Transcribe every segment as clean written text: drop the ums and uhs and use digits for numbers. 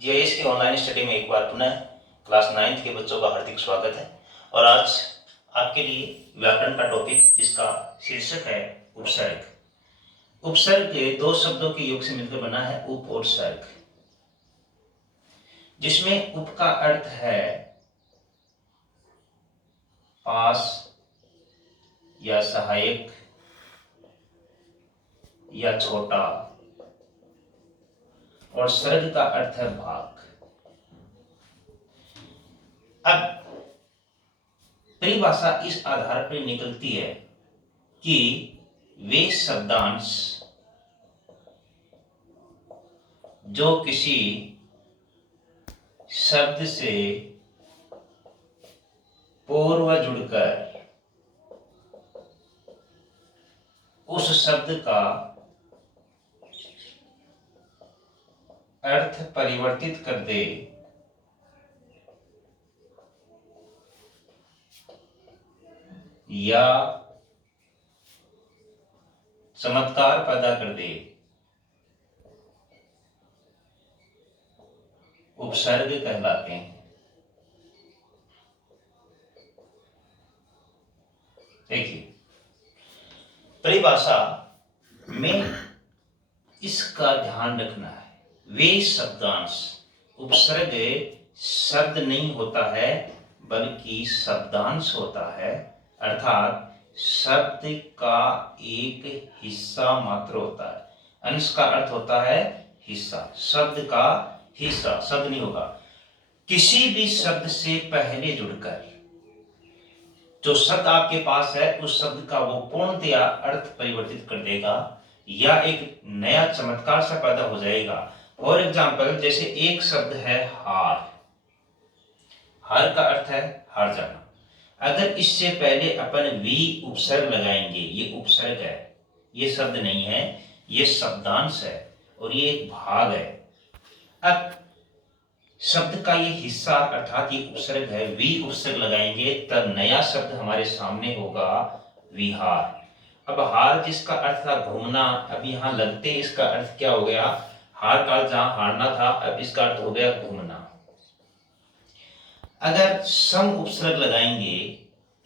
GIS की online study में एक बार पुनः क्लास 9th के बच्चों का हार्दिक स्वागत है। और आज आपके लिए व्याकरण का टॉपिक जिसका शीर्षक है उपसर्ग। उपसर्ग के दो शब्दों के योग से मिलकर बना है उप और सर्ग, जिसमें उप का अर्थ है पास या सहायक या छोटा, और सर्ग का अर्थ है भाग। अब परिभाषा इस आधार पर निकलती है कि वे शब्दांश जो किसी शब्द से पूर्व जुड़कर उस शब्द का अर्थ परिवर्तित कर दे या चमत्कार पैदा कर दे, उपसर्ग कहलाते हैं। देखिए, परिभाषा में इसका ध्यान रखना है। वे शब्दांश, उपसर्ग शब्द नहीं होता है बल्कि शब्दांश होता है, अर्थात शब्द का एक हिस्सा मात्र होता है। अंश का अर्थ होता है हिस्सा, शब्द का हिस्सा, शब्द नहीं होगा। किसी भी शब्द से पहले जुड़कर जो शब्द आपके पास है उस शब्द का वो पूर्णतया अर्थ परिवर्तित कर देगा या एक नया चमत्कार सा पैदा हो जाएगा। फॉर एग्जाम्पल, जैसे एक शब्द है हार। हार का अर्थ है हार जाना। अगर इससे पहले अपन वी उपसर्ग लगाएंगे, ये उपसर्ग है, ये शब्द नहीं है, ये शब्दांश है और ये एक भाग है। अब शब्द का ये हिस्सा अर्थात ये उपसर्ग है, वी उपसर्ग लगाएंगे तब नया शब्द हमारे सामने होगा विहार। अब हार जिसका अर्थ था घूमना, अब यहाँ लगते इसका अर्थ क्या हो गया? हार का जहां हारना था अब इसका अर्थ हो गया घूमना। अगर सम उपसर्ग लगाएंगे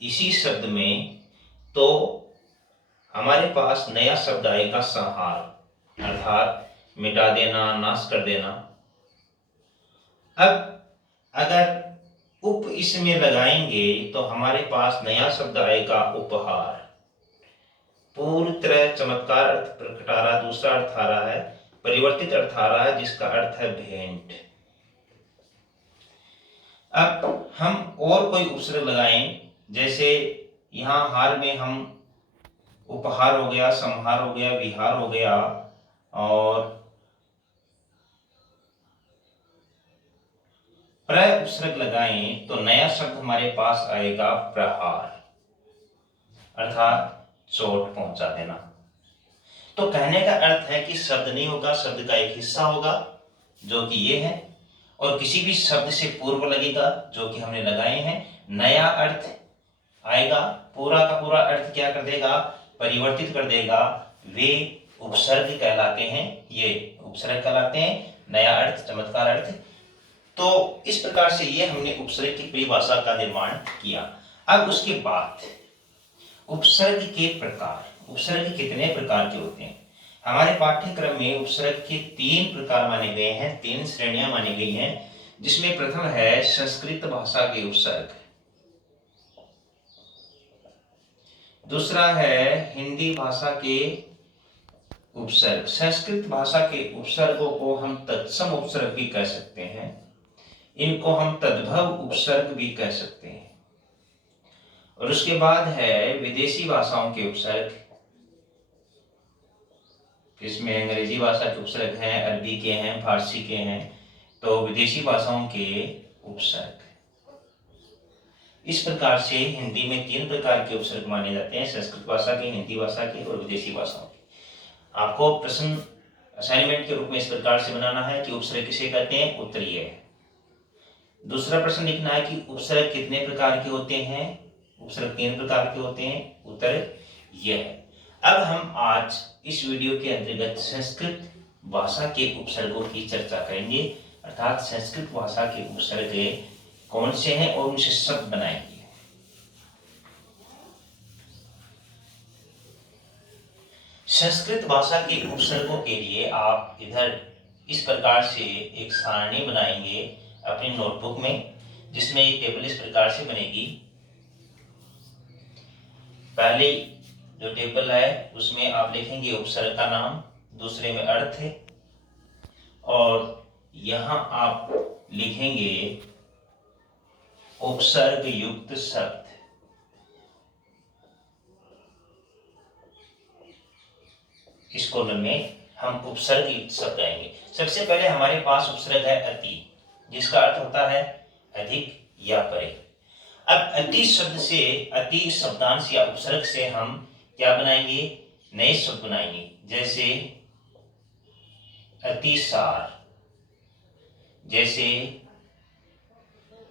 इसी शब्द में तो हमारे पास नया शब्द आएगा संहार, अर्थात मिटा देना, नाश कर देना। अब अगर उप इसमें लगाएंगे तो हमारे पास नया शब्द आएगा उपहार। पूरी तरह चमत्कार अर्थ प्रकटा रहा, दूसरा अर्थ आ रहा है, परिवर्तित अर्थ आ रहा है जिसका अर्थ है भेंट। अब हम और कोई उपसर्ग लगाएं, जैसे यहां हार में हम उपहार हो गया, संहार हो गया, विहार हो गया, और प्र उपसर्ग लगाएं तो नया शब्द हमारे पास आएगा प्रहार, अर्थात चोट पहुंचा देना। तो कहने का अर्थ है कि शब्द नहीं होगा, शब्द का एक हिस्सा होगा जो कि ये है, और किसी भी शब्द से पूर्व लगेगा जो कि हमने लगाए हैं, नया अर्थ आएगा, पूरा का पूरा अर्थ क्या कर देगा? परिवर्तित कर देगा। वे उपसर्ग कहलाते हैं, ये उपसर्ग कहलाते हैं, नया अर्थ, चमत्कार अर्थ। तो इस प्रकार से ये हमने उपसर्ग की परिभाषा का निर्माण किया। अब उसके बाद उपसर्ग के प्रकार, उपसर्ग कितने प्रकार के होते हैं? हमारे पाठ्यक्रम में उपसर्ग के 3 प्रकार माने गए हैं, 3 श्रेणियां मानी गई हैं, जिसमें प्रथम है संस्कृत भाषा के उपसर्ग, दूसरा है हिंदी भाषा के उपसर्ग। संस्कृत भाषा के उपसर्गों को हम तत्सम उपसर्ग भी कह सकते हैं, इनको हम तद्भव उपसर्ग भी कह सकते हैं। और उसके बाद है विदेशी भाषाओं के उपसर्ग, इसमें अंग्रेजी भाषा के उपसर्ग हैं, अरबी के हैं, फारसी के हैं, तो विदेशी भाषाओं के उपसर्ग। इस प्रकार से हिंदी में 3 प्रकार के उपसर्ग माने जाते हैं, संस्कृत भाषा के, हिंदी भाषा के और विदेशी भाषाओं के। आपको प्रश्न असाइनमेंट के रूप में इस प्रकार से बनाना है कि उपसर्ग किसे कहते हैं? उत्तरीय। दूसरा प्रश्न लिखना है कि उपसर्ग कितने प्रकार के होते हैं? उपसर्ग 3 प्रकार के होते हैं, उत्तर यह है। अब हम आज इस वीडियो के अंतर्गत संस्कृत भाषा के उपसर्गों की चर्चा करेंगे। अर्थात संस्कृत भाषा के उपसर्ग कौन से हैं और उनसे शब्द बनाएंगे। संस्कृत भाषा के उपसर्गों के लिए आप इधर इस प्रकार से एक सारणी बनाएंगे अपनी नोटबुक में, जिसमें एक टेबल इस प्रकार से बनेगी। पहले जो टेबल है उसमें आप लिखेंगे उपसर्ग का नाम, दूसरे में अर्थ है, और यहां आप लिखेंगे उपसर्ग युक्त शब्द। इस कॉलम में हम उपसर्ग युक्त शब्द आएंगे। सबसे पहले हमारे पास उपसर्ग है अति, जिसका अर्थ होता है अधिक या परे। अब अति शब्द से, अति शब्दांश या उपसर्ग से हम क्या बनाएंगे, नए शब्द बनाएंगे, जैसे अतिसार, जैसे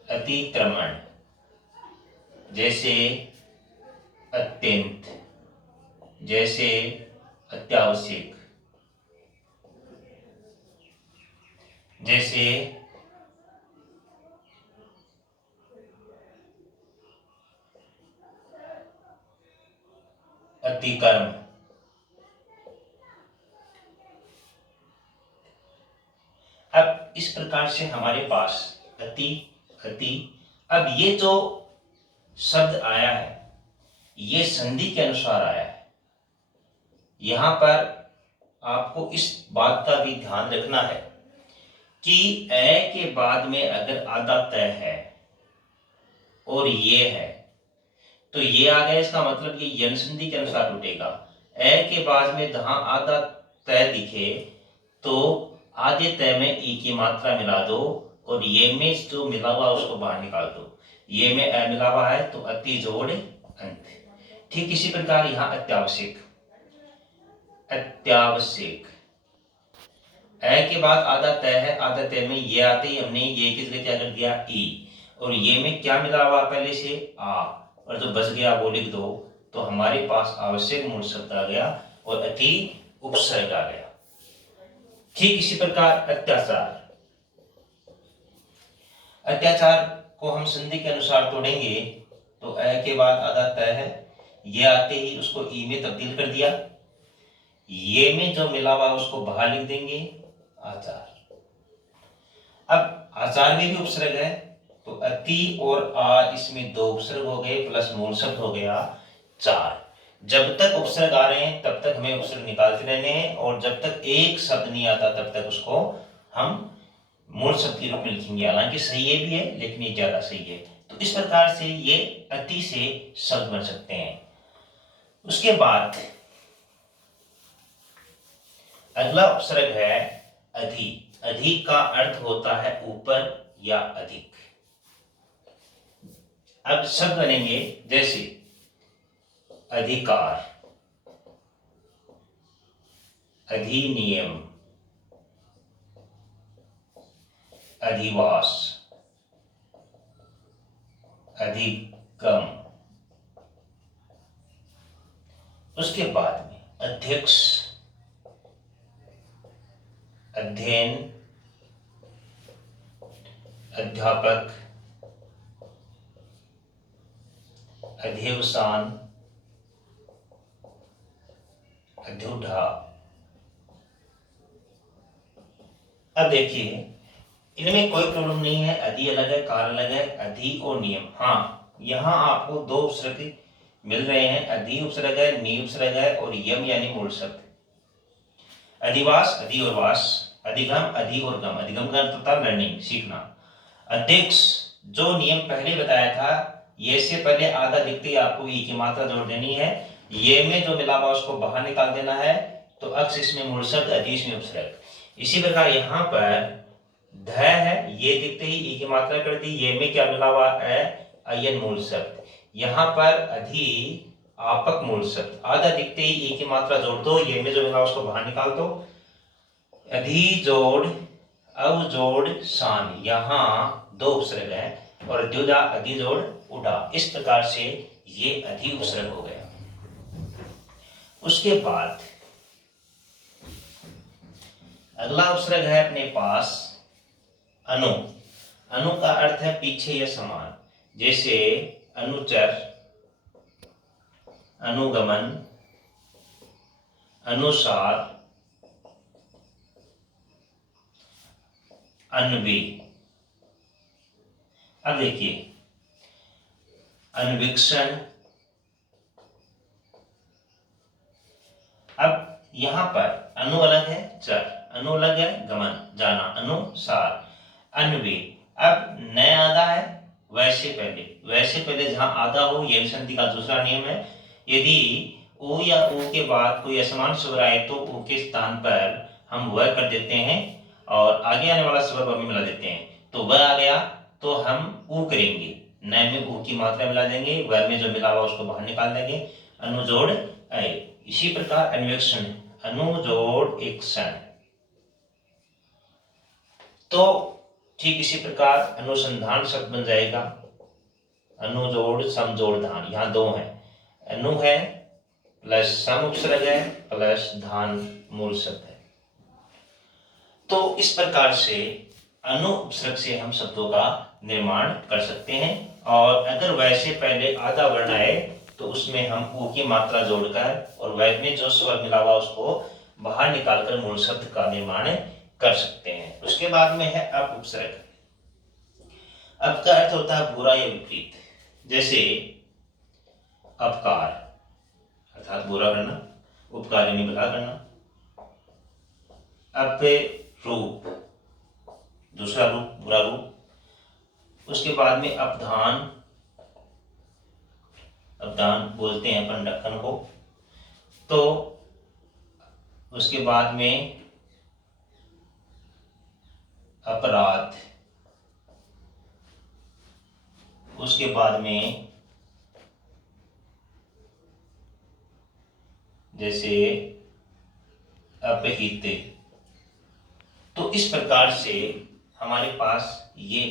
अतिक्रमण, जैसे अत्यंत, जैसे अत्यावश्यक, जैसे अतिक्रम। अब इस प्रकार से हमारे पास अति, अति। अब ये जो शब्द आया है ये संधि के अनुसार आया है। यहां पर आपको इस बात का भी ध्यान रखना है कि ए के बाद में अगर आधा तय है और ये है तो ये आ गया, इसका मतलब ये यन संधि के अनुसार टूटेगा। ए के बाद में जहां आधा तय दिखे तो आधे तय में ई की मात्रा मिला दो और ये में जो मिला हुआ उसको बाहर निकाल दो। ये में ए मिला हुआ है तो अति जोड़ अंत। ठीक इसी प्रकार यहाँ अत्यावश्यक, अत्यावश्यक, ए के बाद आधा तय है, आधा तय में ये आते ही हमने ये की जगह क्या कर दिया ई, और ये में क्या मिला हुआ पहले से आ, और जो बच गया वो लिख दो, तो हमारे पास आवश्यक मूल शब्द आ गया और अति उपसर्ग आ गया। ठीक इसी प्रकार अत्याचार, अत्याचार को हम संधि के अनुसार तोड़ेंगे तो ए के बाद आधा तय है, ये आते ही उसको ई में तब्दील कर दिया, ये में जो मिला हुआ उसको बाहर लिख देंगे आचार। अब आचार में भी उपसर्ग है तो अति और आ, इसमें दो उपसर्ग हो गए प्लस मूल शब्द हो गया चार। जब तक उपसर्ग आ रहे हैं तब तक हमें उपसर्ग निकालते रहने हैं, और जब तक एक शब्द नहीं आता तब तक उसको हम मूल शब्द के रूप में लिखेंगे। हालांकि सही ये भी है लेकिन ये ज्यादा सही है। तो इस प्रकार से ये अति से शब्द बन सकते हैं। उसके बाद अगला उपसर्ग है अधि। अधि का अर्थ होता है ऊपर या अधिक। अब शब्द बनेंगे जैसे अधिकार, अधिनियम, अधिवास, अधिगम। उसके बाद में अध्यक्ष, अध्ययन, अध्यापक, अध्यवसान, अध्युढ़ा। अब देखिए इनमें कोई प्रॉब्लम नहीं है, अधि अलग है, कार अलग है, अधि और नियम। हाँ, यहाँ आपको दो उपसर्ग मिल रहे हैं, अधि उपसर्ग है, नि उपसर्ग है और यम यानी मूल शब्द। अधिवास, अधि और वास, अधिगम, अधि और गम। अधिगम का अर्थ होता है लर्निंग, सीखना। अध्यक्ष, जो नियम पहले बताया था, ये से पहले आधा दिखते ही आपको ई की मात्रा जोड़ देनी है, ये में जो मिला हुआ उसको बाहर निकाल देना है, तो अक्ष इसमें मूल शब्द, अधि इसमें उपसर्ग। इसी प्रकार यहाँ पर ध है, ये दिखते ही ई की मात्रा कर दी, ये में क्या मिला हुआ है, अयन मूल शब्द। यहाँ पर अधि आपक मूल शब्द, आधा दिखते ही ई की मात्रा जोड़ दो, ये में जो मिला उसको बाहर निकाल दो। अधि जोड़ अव जोड़ शान, यहाँ दो उपसर्ग है, और द्युदा अधि जोड़ उड़ा। इस प्रकार से ये अधि उपसर्ग हो गया। उसके बाद अगला उपसर्ग है अपने पास अनु, अनु का अर्थ है पीछे या समान, जैसे अनुचर, अनुगमन, अनुसार, अन्वी। अब देखिए अन्वीक्षण। अब यहां पर अनु अलग है, चर, अनु अलग है, गमन जाना, अनुसार, अन्वी। अब नया आधा है वैसे पहले, वैसे पहले जहां आधा हो, यह संधि का दूसरा नियम है। यदि ओ या ओ के बाद कोई असमान स्वर आए तो ओ के स्थान पर हम वह कर देते हैं और आगे आने वाला स्वर व में मिला देते हैं। तो वह आ गया तो हम ऊ करेंगे, न में ऊ की मात्रा मिला देंगे, वह में जो मिला हुआ उसको बाहर निकाल देंगे, अनु जोड़ ऐ। इसी प्रकार अन्वेक्षण, अनु जोड़ एक क्षण। तो ठीक इसी प्रकार अनुसंधान शब्द बन जाएगा, अनु जोड़ सम जोड़ धान, यहां दो है, अनु है प्लस सम उपसर्ग है प्लस धान मूल शब्द है। तो इस प्रकार से अनु उपसर्ग से हम शब्दों का निर्माण कर सकते हैं। और अगर वैसे पहले आधा वर्ण आए तो उसमें हम ऊ की मात्रा जोड़कर और वह में जो स्वर मिला हुआ उसको बाहर निकालकर मूल शब्द का निर्माण कर सकते हैं। उसके बाद में है अप उपसर्ग। अप का अर्थ होता है बुरा या विपरीत, जैसे अपकार अर्थात बुरा करना, उपकार यानी भला करना। अप रूप दूसरा रूप, बुरा रूप। उसके बाद में अपधान, अपदान बोलते हैं अपन ढक्कन को। तो उसके बाद में अपराध, उसके बाद में जैसे अपहित। तो इस प्रकार से हमारे पास ये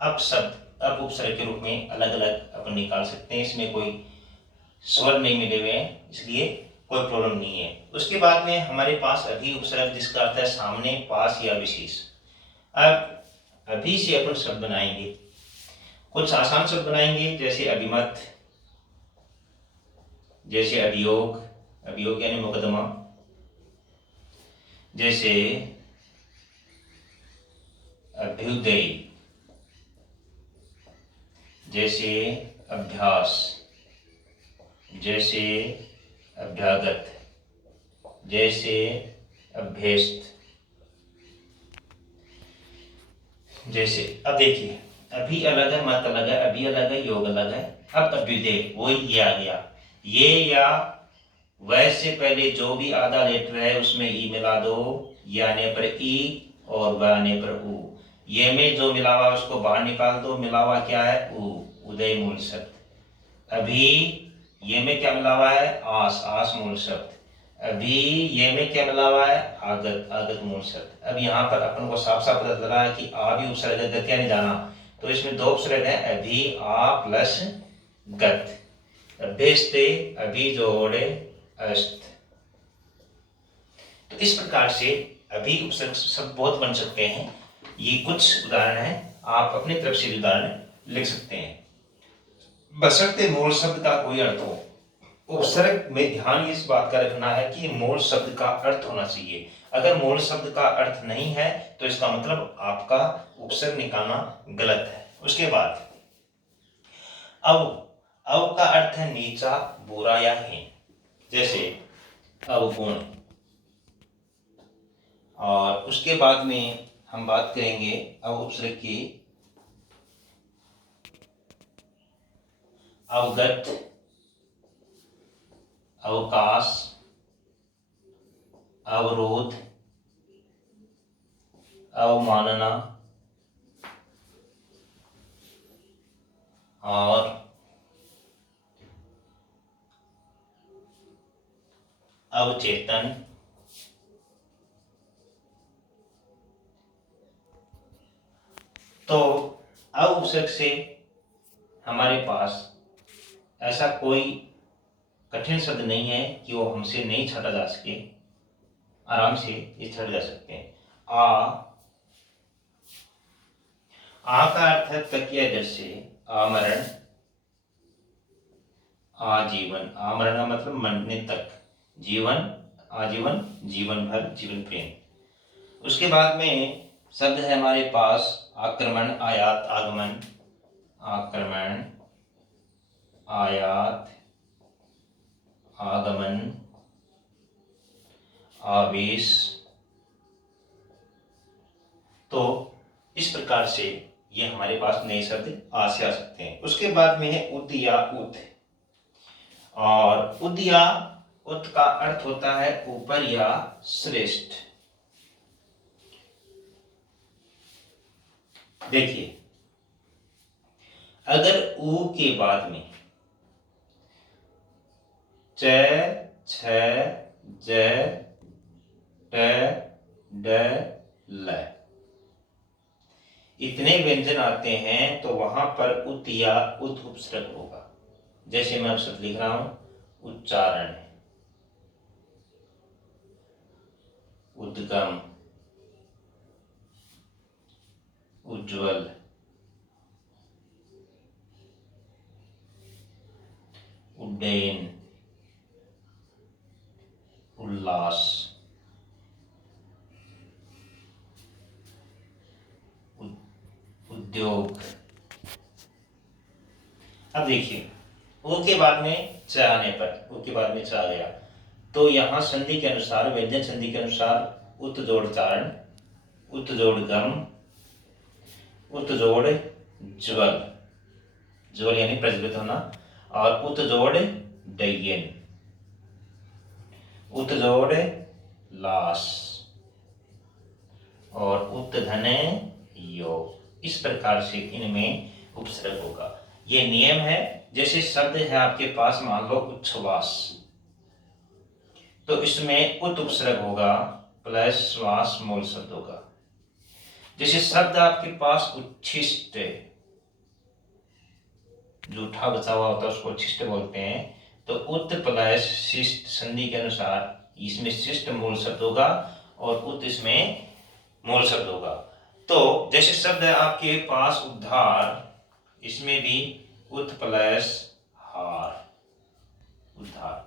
अप शब्द अप उपसर्ग के रूप में अलग अलग अपन निकाल सकते हैं। इसमें कोई स्वर नहीं मिले हुए हैं, इसलिए कोई प्रॉब्लम नहीं है। उसके बाद में हमारे पास अभी उपसर्ग, जिसका अर्थ है सामने, पास या विशेष। अब अभी से अपन शब्द बनाएंगे, कुछ आसान शब्द बनाएंगे, जैसे अभिमत, जैसे अभियोग, अभियोग यानी मुकदमा, जैसे अभ्युदय, जैसे अभ्यास, जैसे अभ्यागत, जैसे अभ्यस्त, जैसे। अब देखिए अभी अलग है, मत अलग है, अभी अलग है, योग अलग है। अब अभ्युदय वही ये आ गया, ये या वैसे पहले जो भी आधा लेटर है उसमें ई मिला दो, ये आने पर ई और वह आने पर ऊ। ये में जो मिला हुआ उसको बाहर निकाल दो, मिला हुआ क्या है ऊ, उदय मूल शब्द। अभी ये में क्या मिला हुआ है आस, आस मूल शब्द। अभी ये में क्या मिला हुआ है आगत, आगत मूल शब्द। अब यहाँ पर अपन को साफ साफ पता चला है कि आ भी उपसर्ग है, गत यानी जाना। तो इसमें दो उपसर्ग है, अभी आ प्लस गत। अभ्यस्ते, अभी जोड़े अस्त। तो इस प्रकार से अभी उपसर्ग शब्द बहुत बन सकते हैं। ये कुछ उदाहरण हैं, आप अपने तरफ से उदाहरण लिख सकते हैं, बशर्ते मूल शब्द का कोई अर्थ हो। उपसर्ग में ध्यान इस बात का रखना है कि मूल शब्द का अर्थ होना चाहिए। अगर मूल शब्द का अर्थ नहीं है तो इसका मतलब आपका उपसर्ग निकालना गलत है। उसके बाद अव, अव का अर्थ है नीचा, बुरा या हीन, जैसे अवगुण। और उसके बाद में हम बात करेंगे अव उपसर्ग की, अवगत, अवकाश, अवरोध, अवमानना और अवचेतन। तो अव उपसर्ग से हमारे पास ऐसा कोई कठिन शब्द नहीं है कि वो हमसे नहीं छाटा जा सके, आराम से ये छट जा सकते हैं। आ, है तकिया जैसे, आमरण, आजीवन, आमरण का मतलब मरने तक, जीवन, आजीवन, जीवन भर, जीवन प्रेम। उसके बाद में शब्द है हमारे पास आक्रमण, आयात, आगमन, आक्रमण, आयात, आगमन, आवेश। तो इस प्रकार से ये हमारे पास नए शब्द आ सकते हैं। उसके बाद में है उद या उत, और उद या उत का अर्थ होता है ऊपर या श्रेष्ठ। देखिए, अगर ऊ के बाद में च, छ, ज, ट, ड, ल इतने व्यंजन आते हैं तो वहां पर उत या उत उपसर्ग होगा। जैसे मैं अब लिख रहा हूं, उच्चारण, उद्गम, उज्ज्वल, उड्डयन, उल्लास, उद्योग। अब देखिए, ओ के बाद में च आने पर, ओ के बाद में च आ गया तो यहाँ संधि के अनुसार, व्यंजन संधि के अनुसार उत जोड़ चारण, उत जोड़ गम, उत जोड़ ज्वल, ज्वल यानी प्रज्वलित होना, और उत जोड़ डयन, उत जोड़ लाश, और उत धन योग। इस प्रकार से इनमें उपसर्ग होगा। ये नियम है। जैसे शब्द है आपके पास, मान लो उच्छ्वास, तो इसमें उत उपसर्ग होगा प्लस श्वास मूल शब्द होगा। जैसे शब्द आपके पास उच्छिष्ट, जूठा बचा हुआ होता है उसको उच्छिष्ट बोलते हैं, तो उत प्लस शिष्ट संधि के अनुसार इसमें शिष्ट मूल शब्द होगा और उत इसमें मूल शब्द होगा। तो जैसे शब्द है आपके पास उद्धार, इसमें भी उत प्लस हार, उद्धार।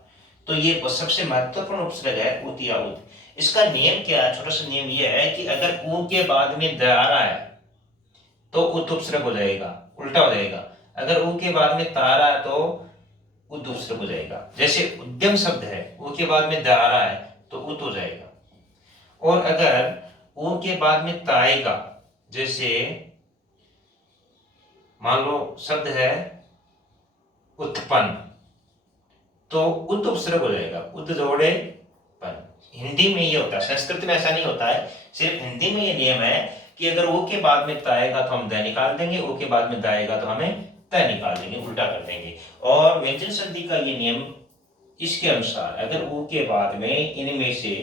तो ये सबसे महत्वपूर्ण उपसर्ग है उत या उत। इसका नियम क्या है, छोटा सा नियम यह है कि अगर ऊ के बाद में द आ रहा है तो उत उपसर्ग हो जाएगा, उल्टा हो जाएगा। अगर ऊ के बाद में ता आ रहा है तो उत उपसर्ग हो जाएगा। जैसे उद्यम शब्द है, ऊ के बाद में द आ रहा है तो उत हो जाएगा। और अगर ऊ के बाद में ता आएगा, जैसे मान लो शब्द है उत्पन्न, तो उत उपसर्ग हो जाएगा, उत जोड़े पन। हिंदी में ये होता है, संस्कृत में ऐसा नहीं होता है। सिर्फ हिंदी में ये नियम है कि अगर ओ के बाद में त आएगा तो हम द निकाल देंगे, ओ के बाद में द आएगा तो हमें त निकाल देंगे, उल्टा कर देंगे। और व्यंजन संधि का ये नियम इसके अनुसार, अगर ऊ के बाद में इनमें से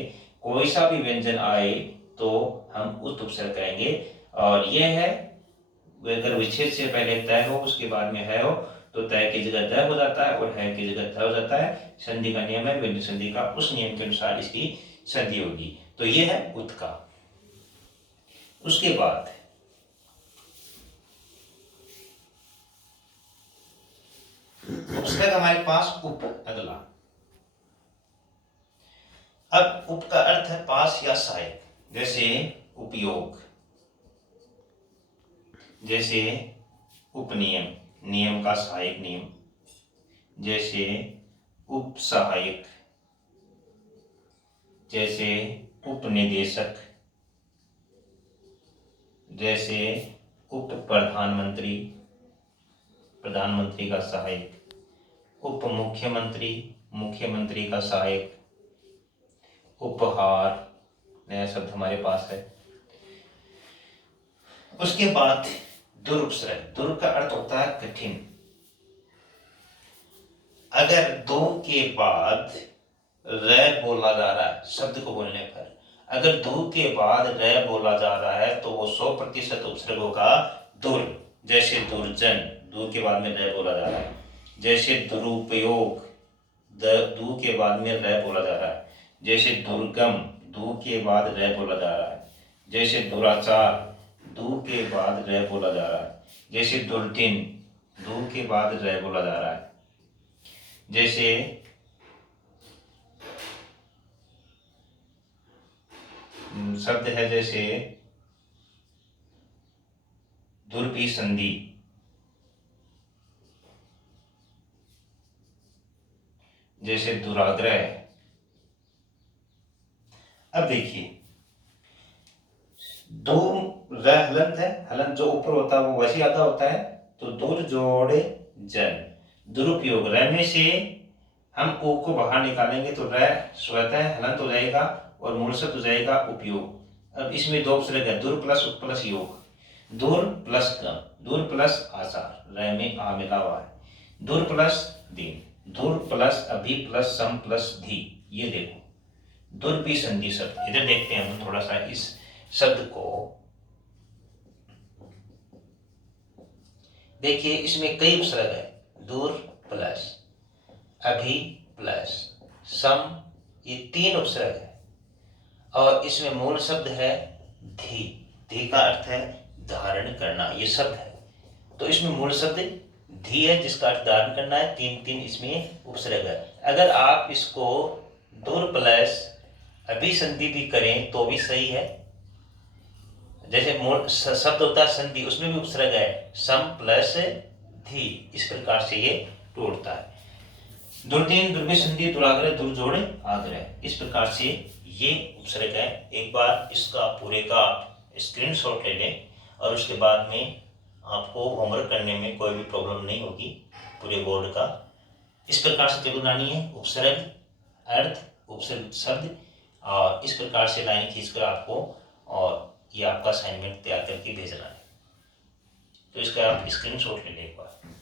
कोई सा भी व्यंजन आए तो हम उत उपसर्ग करेंगे। और यह है, अगर विच्छेद से पहले तय हो उसके बाद में है हो तो तय की जगह द हो जाता है और है की जगह थ हो जाता है। संधि का नियम है, व्यंजन संधि का, उस नियम के अनुसार इसकी संधि होगी। तो ये है उत का। उसके बाद उपसर्ग हमारे पास उप, अगला। अब उप का अर्थ है पास या सहायक। जैसे उपयोग, जैसे उपनियम, नियम का सहायक नियम। जैसे उपसहायक, जैसे उपनिदेशक, जैसे उप प्रधानमंत्री, प्रधानमंत्री का सहायक, उप मुख्यमंत्री, मुख्यमंत्री का सहायक, उपहार, नया शब्द हमारे पास है। उसके बाद दुर उपसर्ग, दुर का अर्थ होता है कठिन। अगर दो के बाद र बोला जा रहा है, शब्द को बोलने पर अगर दो के बाद र बोला जा रहा है तो वो 100% उपसर्ग होगा दुर। जैसे दुर्जन, दो के बाद में र बोला जा रहा है। जैसे दुरुपयोग, दू के बाद में र बोला जा रहा है। जैसे दुर्गम, दू के बाद र बोला जा रहा है। जैसे दुराचार, दू के बाद रह बोला जा रहा है। जैसे दुर्दिन, दू के बाद रह बोला जा रहा है। जैसे शब्द है जैसे दुर्भी संधि, जैसे दुराग्रह। अब देखिए दो रह हलंत है, हलंत जो ऊपर होता है वो वैसे आधा होता है। तो दुर जोड़े जन, दुरुपयोग। रह में से हम ओ को बाहर निकालेंगे तो रह स्वतः हलंत हो जाएगा और मूल शब्द हो जाएगा उपयोग। अब इसमें दो उपसर्ग है, दुर प्लस उप प्लस योग। दुर प्लस गम, दुर प्लस आचार, रह में आ मिला हुआ है। दुर प्लस दिन, दुर प्लस अभी प्लस सम प्लस धी। ये देखो दुर्भी संधि शब्द। इधर देखते हैं हम थोड़ा सा इस शब्द को। देखिए इसमें कई उपसर्ग है, दूर प्लस अभी प्लस सम, ये 3 उपसर्ग है। और इसमें मूल शब्द है धी। धी का अर्थ है धारण करना, ये शब्द है। तो इसमें मूल शब्द धी है जिसका अर्थ धारण करना है। 3 इसमें उपसर्ग है। अगर आप इसको दूर प्लस अभी संधि भी करें तो भी सही है। जैसे मूल शब्द होता है संधि, उसमें भी उपसर्ग है, सम प्लस धी। इस प्रकार से ये टूटता है। दुर्दिन, दुर्भी संधि, दुराग्रह, दुर्जोड़ आग्रह, इस प्रकार से ये उपसर्ग है। एक बार इसका पूरे का स्क्रीनशॉट ले लें और उसके बाद में आपको होमवर्क करने में कोई भी प्रॉब्लम नहीं होगी पूरे बोर्ड का। इस प्रकार से त्रिगुणानी है, उपसर्ग, अर्थ, उपसर्ग शब्द, और इस प्रकार से लाइन खींचकर आपको और ये आपका असाइनमेंट तैयार करके भेजना है। तो इसका आप स्क्रीनशॉट ले लें एक बार।